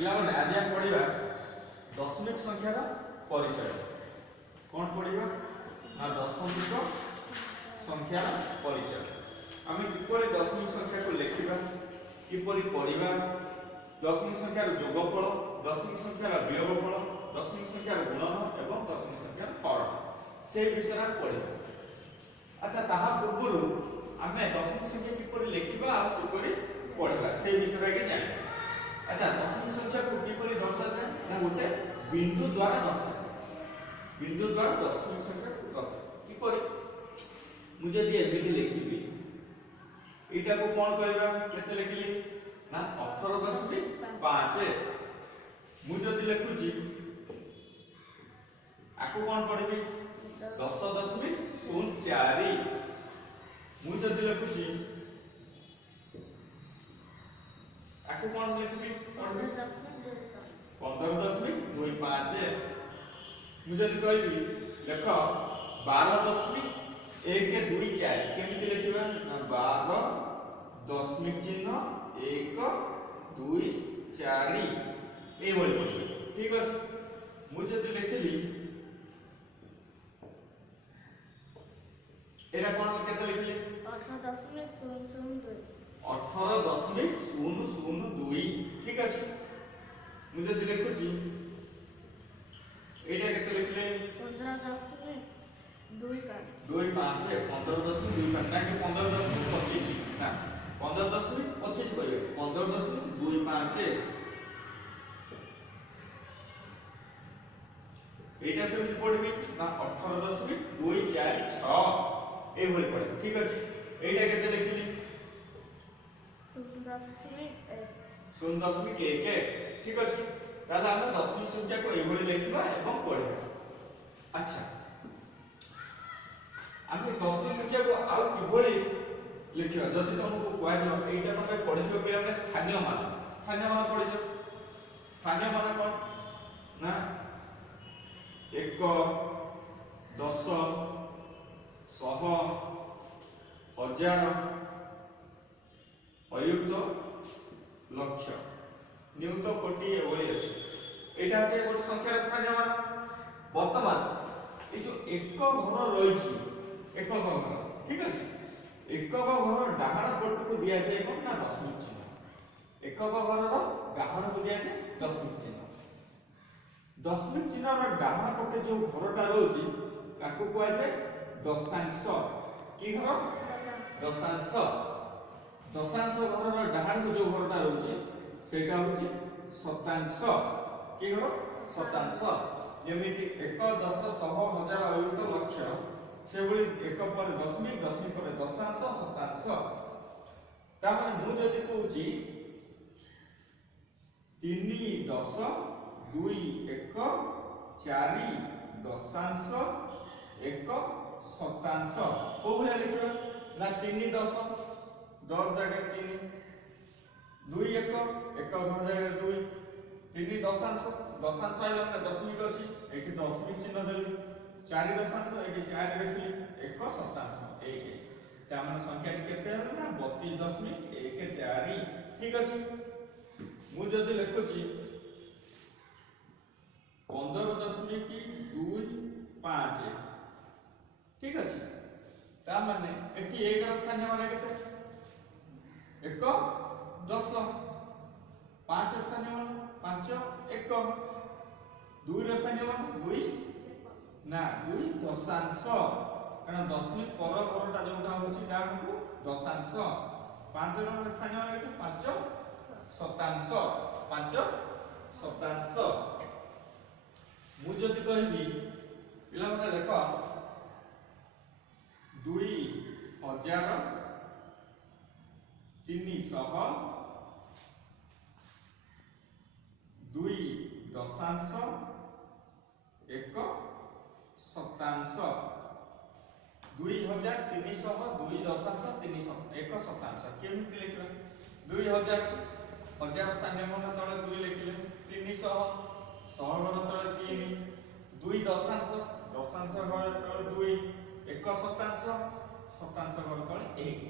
पिला माने आज हम पढ़िबा दशमिक संख्यार परिचय। कौन पढ़िबा ना दशमिक संख्यार परिचय। आम किपरि दशमिक संख्या को लिखिबा, किपरि पढ़िबा, दशमिक संख्यार जोगफल, दशमिक संख्यार वियोगफल, दशमिक संख्यार गुणन एवं दशमिक संख्यार हरण से विषय पढ़िबा। अच्छा ताहा पूर्व आमे दशमिक संख्या किपरि लिखिबा आ किपरि पढ़िबा से विषय के जाने। अच्छा दशमिक संख्या को किपरि दर्शा जाए ना गोटे बिंदु द्वारा दर्शा, बिंदु द्वारा दशमिक संख्या को दर्शा किपरि मुझे यदि एबिटी लिखिबी एटा को कोन कहबा केते लिखिली ना 18.5 मुझे यदि लिखुची आको कोन पढ़िबी 10.04 मुझे यदि लिखुची आको कोन लिखिबी 15.25 मुझे यदि कहबी लेख 12.124 केमिति लिखिबा ना 12 दशमिक चिन्ह 1 2 4 ए भली पढ़िबे। ठीक अछि मुझे यदि लिखिली एटा कोन केते लिखिली 18.002 ठीक अछि मुझे यदि लिखुची एटा केते लिखले 15.25 ताकि 15.25 ना 15.25 कहबे 15.25 एटा केमिति पढ़बी ना 18.246 ए भली पढ़बी। ठीक अछि एटा केते लिखिली 0.11 ठीक अछि ताला हम दशमिक संख्या को ए भली लिखबा एवं पढ़बा। अच्छा आमे दशमिक संख्या को आउ किभली लिखिबा जति तुमको कुआ जे एटा तमे पढिबो पे हमने स्थानीय मान पढिछ। स्थानीय मान कोन ना 1 10 100 1000 अयुक्त लक्ष नियुक्त कोटि एवली अछि एटा আছে गोटे संख्यार स्थानीय मान। वर्तमान ए जो एक घर रहिछि एक घर ठीक अछि एक घर डाहाण पट को दिया जाय कोन ना दशमिक चिन्ह एक घर रो डाहाण को दिया जाय दशमिक चिन्ह। दशमिक चिन्ह रो डाहाण पटे जो घरटा रहउछि ताको कोआ जाय दशांश की घर दशांश। दशांश घर रो डाहाण को जो घरटा रहउछि सेटा होछि शतांश की घर शतांश। जेमिति 1 10 100 1000 अयुक्त लक्ष से बली एक पर दशमिक दशमिक पर दशांश शतांश ता माने मु जति कहूची 3 10 2 1 4 दशांश 1 शतांश को भले लिखिबा ना 3 10 10 जगह 3 2 1 1 जगह 2 3 दशांश दशांश आइला ना दशमिक अछि एठी दशमिक चिन्ह देली 4 दशांश एठी 4 रखली 1 शतांश 1 ता माने संख्या केते होला ना 32.14 ठीक अछि मु जदि लिखुची 15.25 ठीक अछि ता माने एठी 1 र स्थानीय मान केते 1 10 5 र स्थानीय मान 5 1 2 र स्थानीय मान 2 ना 2 दशांश कारण दशमिक पर घरटा जोटा होछि डान को दशांश 5 र स्थानीय मान केते 5 शतांश 5 शतांश मु जदि कहबी पिला माने देखो 2000 300 2 दशांश 1 शतांश 2300 2 दशांश 1 शतांश केमिति लिखिबा 2000 हजार स्थानीय मान तळे 2 लिखिले 300 100 घर तळे 3 2 दशांश दशांश घर तळे 2 1 शतांश शतांश घर तळे 1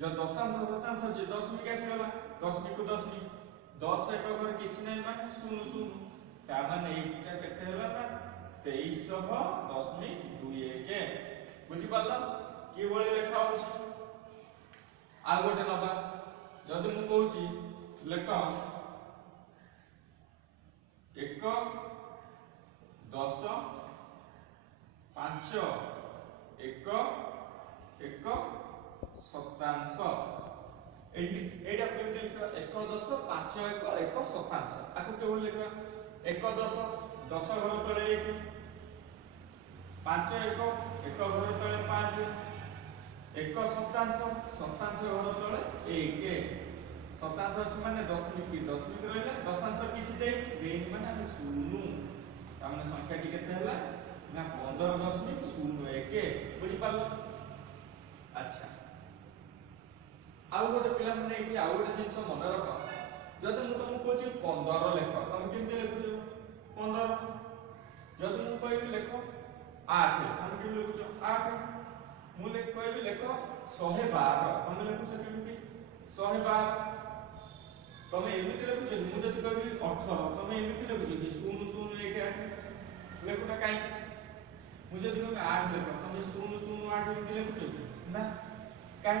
जो दशांश शतांश जे दशमिक आसी गला दशमिक को दशमिक 10 एकक किछि नै माने 0 0 ता माने एटा केते होला ना 2310.21 बुझि पाला कि बळे लेखा होछि आ गोटे नबा जदि मु कहूछि लेख 1 10 5 1 1 शतांश एटा केमते लिखा 1 10 5 1 1 शतांश आको केवल लिखा 1 10 10 घर तळे 1 5 1 1 घर तळे 5 1 शतांश शतांश घर तळे 1 शतांश अछि माने दशमिक रहले दशांश किछि देई माने हम शून्य तामने संख्या टी केते हला ना 15.01 बुझि पालो अच्छा आउ गोटे पिला माने एठी आउ गोटे जिंस मन रख जदि मु तुमको कहछि 15 लेख तुम केमते लिखुछ 15 जदि मु कहबी लेख 8 तुम केमते लिखुछ 8 मु कहबी लेख 112 तुम लिखुछ केमते 112 तुम एमिति लिखुछ मु जदि कहबी 18 तुम एमिति लिखुछ कि 0018 लेखुटा काई मु जदि कहबी 8 लेख तुम 008 एमिति लिखुछ ना काई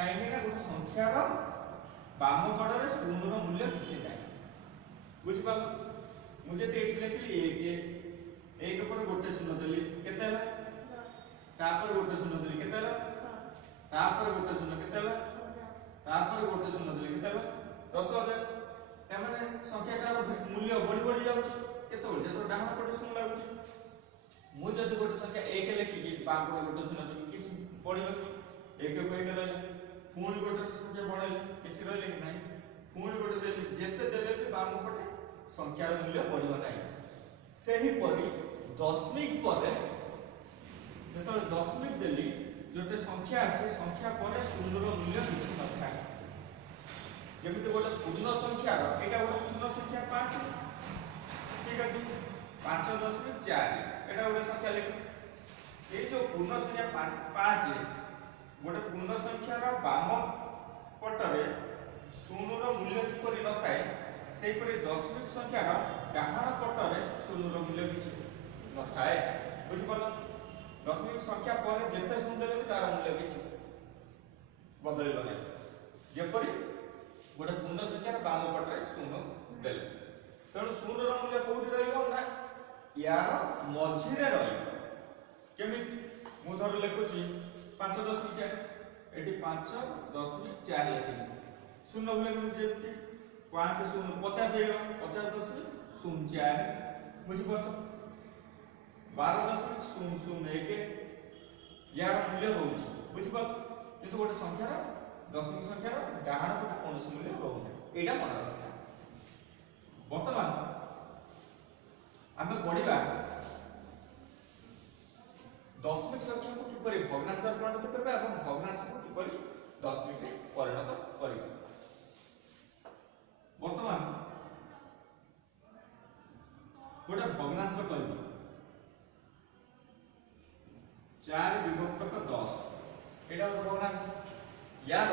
ना गोटे संख्यार बाम कड़े शून्य मूल्य किसी ना बुझी पाल मुझे लिखली 1 पर गोटे शून्य देली केते हला तापर गोटे शून्य देली केते हला तापर गोटे शून्य केते हला तापर गोटे शून्य देली केते हला 10000 तमाने संख्याटार मूल्य बढ़ी बढ़ी जाउची केते बोल जे तो डाहण पटे शून्य लागुची मु जदी गोटे संख्या 1 लिखि कि बाम पटे गोटे शून्य देली किछि पडिबो 1 को 1 रहले पुणी गोटे संख्या बढ़ेले किछि रहले कि नाही पुणी गोटे देली जेते देले भी बाम पटे संख्यार मूल्य बढ़िबो नाही सेही परि दशमिक परे जेतो दशमिक देली जोटे संख्या अछि संख्या परे शून्यर मूल्य किछि न थाए जेमिति गोटे पूर्ण संख्या एटा गोटे पूर्ण संख्या 5 ठीक अछि 5.4 एटा गोटे संख्या लिख ए जो पूर्ण संख्या 5 गोटे पूर्ण संख्यार बाम पटरे शून्यर मूल्य किपरि न थाए सेही परि दशमिक संख्यार डाहाण पटरे शून्यर मूल्य किछि न थाए बुझि पालो दशमिक संख्या पर जेते शून्य देले तार मूल्य किछि बदलिबो नै जेपरि गोटे पूर्ण संख्यार बाम पटरे शून्य देले तेणु शून्यर मूल्य कोठी रहिबो ना यार मझिरे रहिबो केमिति मु धर लेखुची 5.4 एटी 5.4 लेखिनी शून्य मूल्य जेमति 5 शून्य 50 हे 50.04 बुझि परछो 12.001 यार मूल्य रहउची बुझि पर किंतु गोटे संख्यार दशमिक संख्यार डाहाण पटे कोनस मूल्य रहउना एटा मन रखा वर्तमान आमे पढिबा दशमिक संख्या को किपरि भग्नांश परिणत करबा एवं भग्नांश को किपरि दशमिक रे परिणत करबा वर्तमान गोटे भग्नांश करबा 4 विभक्त 10 एटा गोटे भग्नांश यार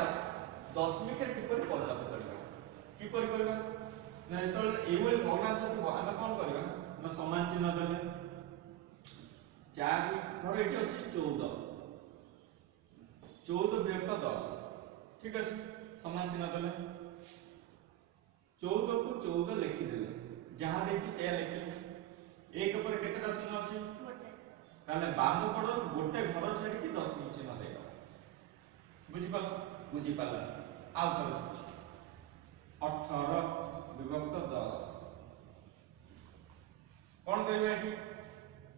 दशमिक रे किपरि परिणत करबा ना तो एवल भग्नांश थिबो आमे कोन करबा ना समान चिन्ह देले 4 धर एटी अछि 14 विभक्त 10 ठीक अछि समान चिन्ह देले 14 को 14 लिखि देले जहां देछि से लिखि एक पर केतेटा शून्य अछि गोटे ताले बाम पड़ गोटे घर छेडी कि दशमिक चिन्ह देगा बुझि पाला आउ कर 18 विभक्त 10 कोन करबे एठी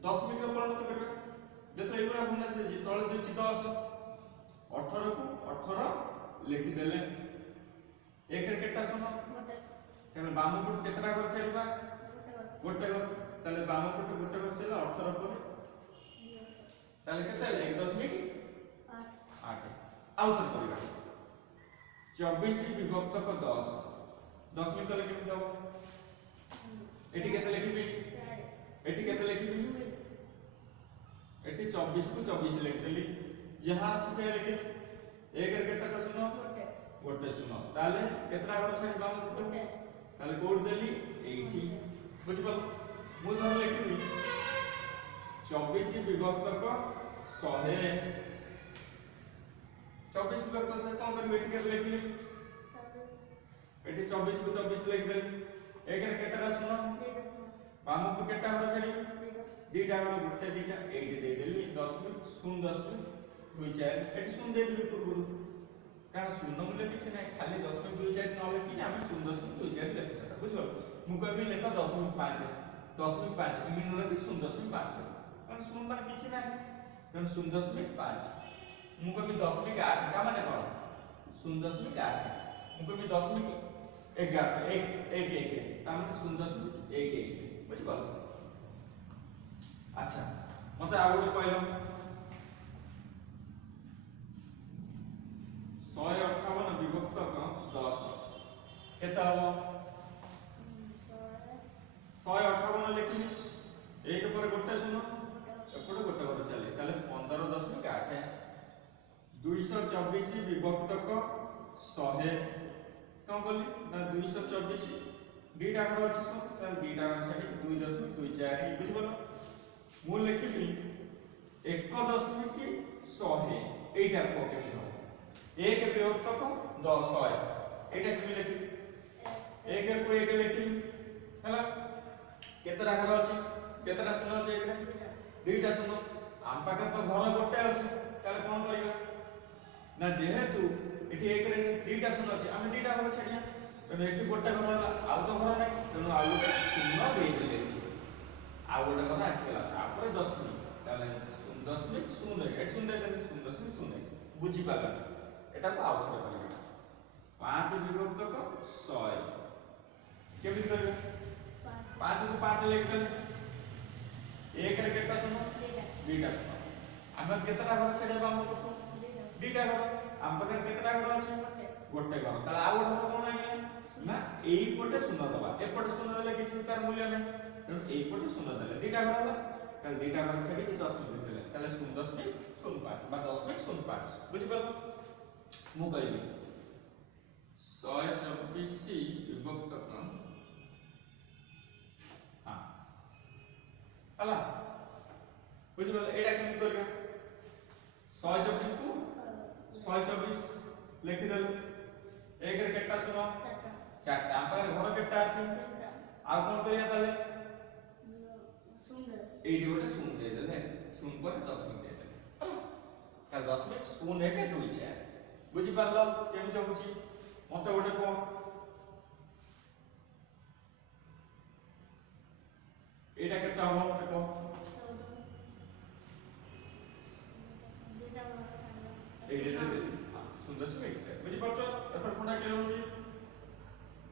दशमिक रे परिणत करबे देखले एगुडा गुणा से जे तळे देछि 10 18 को 18 लिखि देले एक रे केटा शून्य गोटे तने बाम पट केतरा घर छेडबा गोटे घर ताले बाम पट गोटे घर छेला 18 पर ताले केते 1.8 आउ थर करबा 24 विभक्त 10 दशमिक तले केम जाओ एटी केते लिखबी एटी केते लिखबी एटी 24 को 24 लिख देली यहां अछि से लिख एक रे केते का सुनो गोटे सुनो ताले केतरा घर छै बाम गोटे ताले कोड देली एठी बुझ पालो मु धर लिखबी 24 विभक्तक 100 24 विभक्त से कोन करबे एठी के लिखली एठी 24 को 24 लिख देली एक रे केतरा सुनो बामु को केटा हो छडी दीटा गलो गुटे दीटा एठी दे देली 10 शून्य 10 2 4 एठी शून्य दे देली पूर्व कारण शून्य मूल्य किछ नै खाली 10.24 न लिखि हम 0.24 लिख सकता बुझलो मु कहबी लेख 10.5 10.5 इमिन लिखि 0.5 कारण शून्य मान किछ नै कारण 0.5 मु कहबी 10.8 का माने कोन 0.8 मु कहबी 10.11 1 ता माने 0.11 बुझ पालो अच्छा मते आ गोटे कहलो 158 विभक्तक 10 केता हो 158 लिखली एक पर गोटे सुनो एपटे गोटे घर चले ताले 15.8 224 विभक्तक 100 कौन बोली ना 224 दीटा घर अछि सो ताले दीटा घर छाडी 2.24 बुझ बोलो मु लिखबी 1.100 एटा को केति हो एक विभक्तक 10 है एटा तुम लिखी एक को एक लिखी हला केतरा घर अछि केतरा शून्य अछि एकरा दुईटा शून्य आम पाखे तो घर गोटे अछि ताले कोन करिया ना जेहेतु एठी एक रे दुईटा शून्य अछि हम दुईटा घर छडिया तने एठी गोटे घर हला आउ तो घर नै तने आउ शून्य दे देले आउ गोटे घर आसीला तापर 10 ताले 0.0 एट शून्य दे 0.0 बुझी पाला एटा को आउ थरे करिया 5 विभक्तक 100 केमिति करबे 5 को 5 लिख दे एक रे केटा सुनो दुईटा सुनो हम केतरा घर छडे बाम को दुईटा घर हम पर केतरा घर अछि गोटे घर ताले आ गोटे घर कोन आइया ना एई पटे शून्य दबा ए पटे शून्य देले किछ तार मूल्य नै तेनु एई पटे शून्य देले दुईटा घर होला ताले दुईटा घर छडी के 10 मिनिट देले ताले 0.05 बा 10.05 बुझि पालो मु कहबी 124 विभक्तक हां हला बुझि पालो एटा केमि करबा 124 को 124 लिखि देलु एक रे केटा सुनो चारटा पर घर केटा अछि आ कोन करिया ताले शून्य एडी गोटे शून्य दे देले शून्य पर 10 मिनिट दे देले हला का 10 मिनिट शून्य के 2 4 बुझि पारलो केमि होउची मते गोटे को एटा केता हो मते को एडी दे सुंदर से बुझि परछो एथर फुंडा के होउची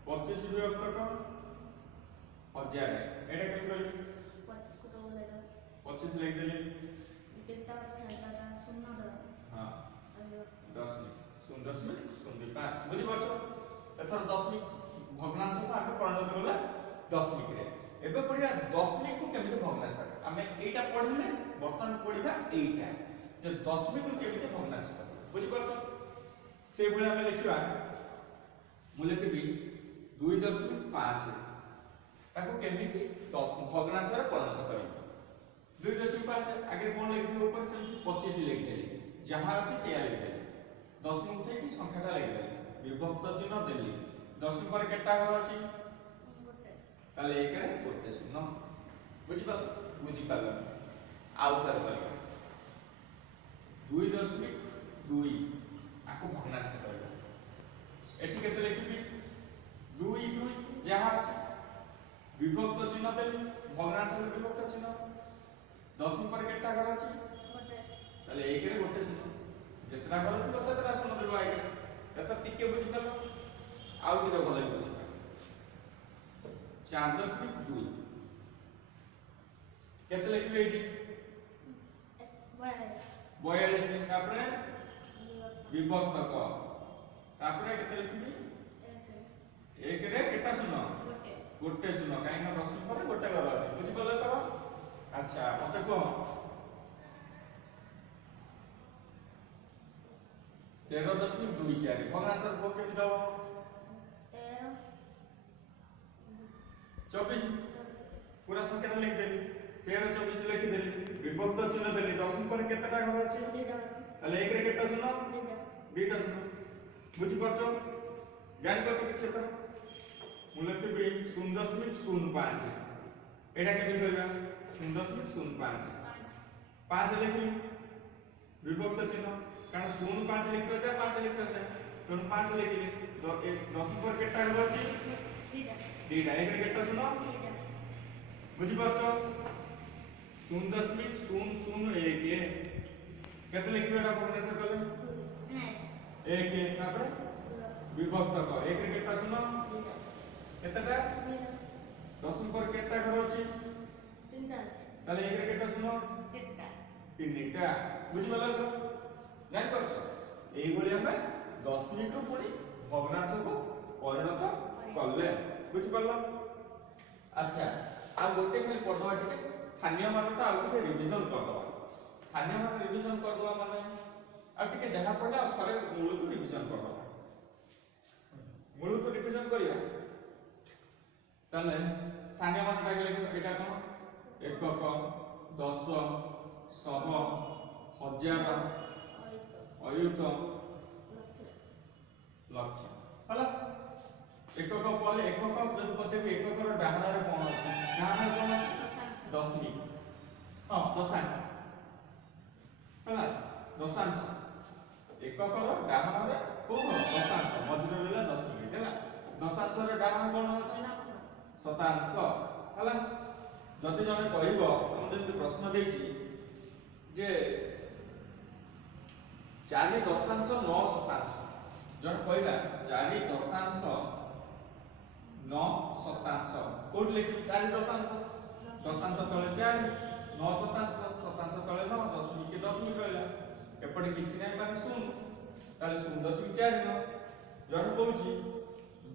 25 विभक्तक 1000 एटा केमि करी 25 को तो बोलेगा 25 लिख देली केता छाडा शून्य द हां 10 0.05 बुझि परछो एथर 10 भग्नांश को आगे परिणत होला 10 रे एबे पढिया 10 को केमिति भग्नांश हमें एटा पढिले वर्तमान पढिबा एटा जे 10 को केमिति भग्नांश बुझि परछो से बुले हम लिखिबा मु लिखबी 2.5 ताको केमिति 10 भग्नांश रे परिणत करी 2.5 आगे कोन लिखबो ऊपर से 25 लिख देली जहां अछि से लिख देली 10 में उठे की संख्याटा लिख देली विभक्त चिन्ह देली 10 पर केटा घर अछि गोटे ताले एक रे गोटे शून्य बुझि पाल आउ कर करी 2.2 आको भग्नांश करबा एठी केते लिखबी 2 जहां अछि विभक्त चिन्ह देली भग्नांश रे विभक्त चिन्ह 10 पर केटा घर अछि गोटे ताले एक रे गोटे शून्य जेतना घर थिबो सेतना शून्य देबो आगे एत टिके बुझि पालो आउ टिके भलै बुझि 4.2 केते लिखबे एठी 42 तापरे विभक्तक तापरे केते लिखबी एक रे केटा शून्य गोटे शून्य काई ना 10 पर गोटे घर अछि बुझि पालो त अच्छा मते को 13.24 भग्नांश को केमि दबो 13 24 पूरा संख्या लिख देली 13 24 लिख देली विभक्त चिन्ह देली दशम पर केतेटा घर अछि ताले एक रे केटा सुनो दुईटा सुनो बुझी परछो जानि परछो कि क्षेत्र मु लिखबी 0.05 एटा केबे करबा 0.05 5 लिखली विभक्त चिन्ह कारण 0.5 लिखतो छै 5 लिखतो छै तो 5 लिखली तो दशम पर केटा घर अछि दुईटा एक रे केटा सुनो बुझी परछो 0.001 केते लिखबे एटा भग्नांश कले 1 तापर विभक्त क एक रे केटा सुनो केतेटा दशम पर केटा घर अछि तीनटा ताले एक रे केटा सुनो तीनटा बुझी वाला तो जानि परछो एई भली हमें दशमिक रो पडी भग्नांश को परिणत करले बुझी परलो अच्छा आ गोटे खाली पढवा ठीक स्थानीय मानटा आ टिके रिवीजन कर दवा स्थानीय मान रिवीजन कर दवा माने आ टिके जहा पडला थरे मूल तो रिवीजन कर दवा मूल तो रिवीजन करिया तले स्थानीय मान का एटा कोन एकक दश सह हजार अयुत लक्ष हला एकक पले एकक जब पछे भी एकक रो डाहना रे कोन अछि डाहना कोन अछि दशमिक हां दशांश हला दशांश एकक रो डाहना रे कोन दशांश मझरे रहला दशमिक हैला दशांश रे डाहना कोन अछि शतांश हला जति जने कहइबो हम जे प्रश्न देछि जे 4 दशांश 9 शतांश जन कहला 4 दशांश 9 शतांश कोड लिखि 4 दशांश दशांश तळे 4 9 शतांश शतांश तळे 9 दशमिक दशमिक रहला एपटे किछि नै माने 0 ताले 0.4 न जन कहूची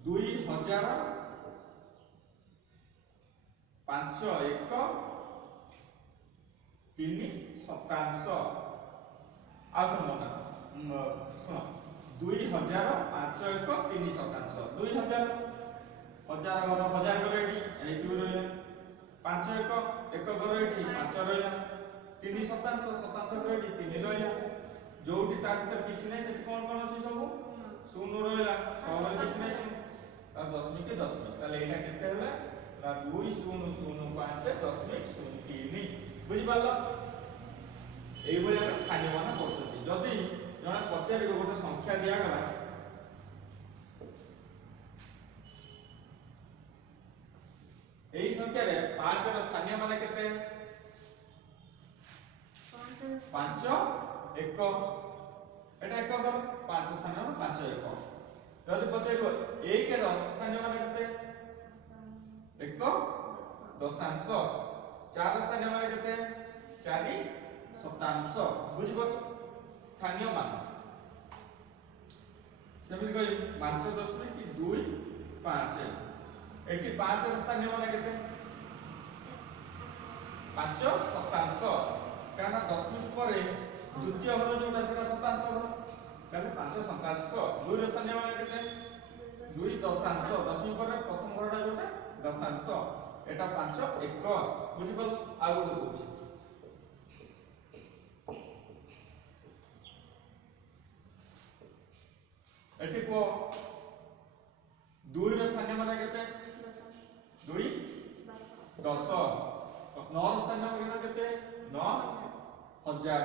2000 5 1 3 शतांश आ कोन ना सुनो 2000 5 1 3 शतांश 2000 हजार घर हजार घर एटी ए 2 रहला 5 1 1 घर एटी 5 रहला 3 शतांश शतांश घर एटी 3 रहला जोटी ता भीतर किछि नै सेठी कोन कोन अछि सब 0 रहला 100 किछि नै आ दशमिक ताले एटा केते होला ना 2005.03 बुझि पालो एई भली हम स्थानीय मान करछथि जदी जणा पचारि गोटे संख्या दिया गला एई संख्या रे 5 रो स्थानीय मान केते 5 1 एटा 1 कर 5 स्थानीय मान 5 1 जदी पचारिबो 1 रो स्थानीय मान केते 1 दशांश 4 स्थानीय मान केते 4 शतांश बुझि परछ स्थानीय मान सेमिति कहि 5.25 एटी 5 रो स्थानीय मान केते 5 शतांश कारण दशमिक परे द्वितीय घर जोटा सेटा शतांश हो ताले 5 शतांश 2 रो स्थानीय मान केते 2 दशांश दशमिक परे प्रथम घरटा जोटा दशांश एटा 5 1 बुझि पल आ गोटे कहूची एटी को 2 रो स्थानीय मान केते 2 10 9 रो स्थानीय मान केते 9 हजार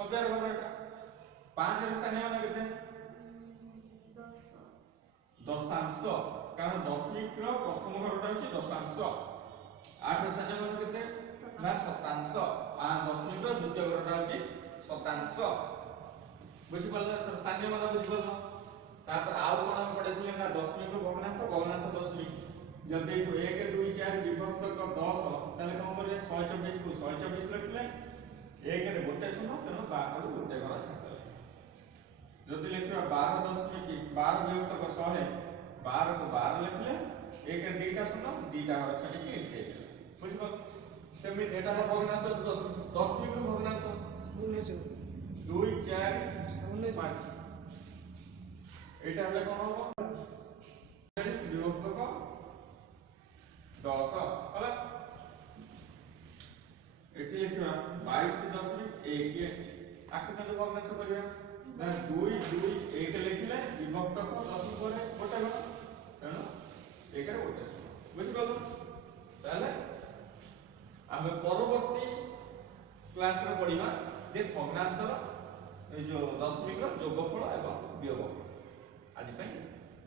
हजार घर एटा 5 रो स्थानीय मान केते 10 दशांश कारण दशमिक रो प्रथम घरटा होची दशांश 8 रो स्थानीय मान केते ना शतांश आ दशमिक रो द्वितीय घरटा होची शतांश बुझि पल्ला स्थानीय मान बुझि पल्ला तापर आउ कोन पढेथिले ना दशमिक रो भग्नांश भग्नांश दशमिक जदि 1 2 4 विभक्त क 10 ताले कोन करिया 124 को 124 लिखले 1 रे गोटे शून्य तेनो 12 रो गोटे घर छाडले जदि लिखबा 12 दशमिक 12 विभक्त क 100 12 को 12 लिखले 1 रे दुईटा शून्य दुईटा घर छाडी के एते बुझि पल सेमिति एटा रो भग्नांश दशमिक रो भग्नांश 2 4 5 एटा हले कोन होबो 40 विभक्त क 10 ହେଲା एठी लिखिबा 22.1 आके केते भग्नांश करिया ना 2 2 1 लिखिले विभक्त को 10 करे गोटे गण तेणु 1 रे गोटे बुझि गलो ताले आमे परवर्ती क्लास रे पढिबा जे भग्नांश रो ए जो दशमिक रो जोगफल एवं वियोगफल आज पई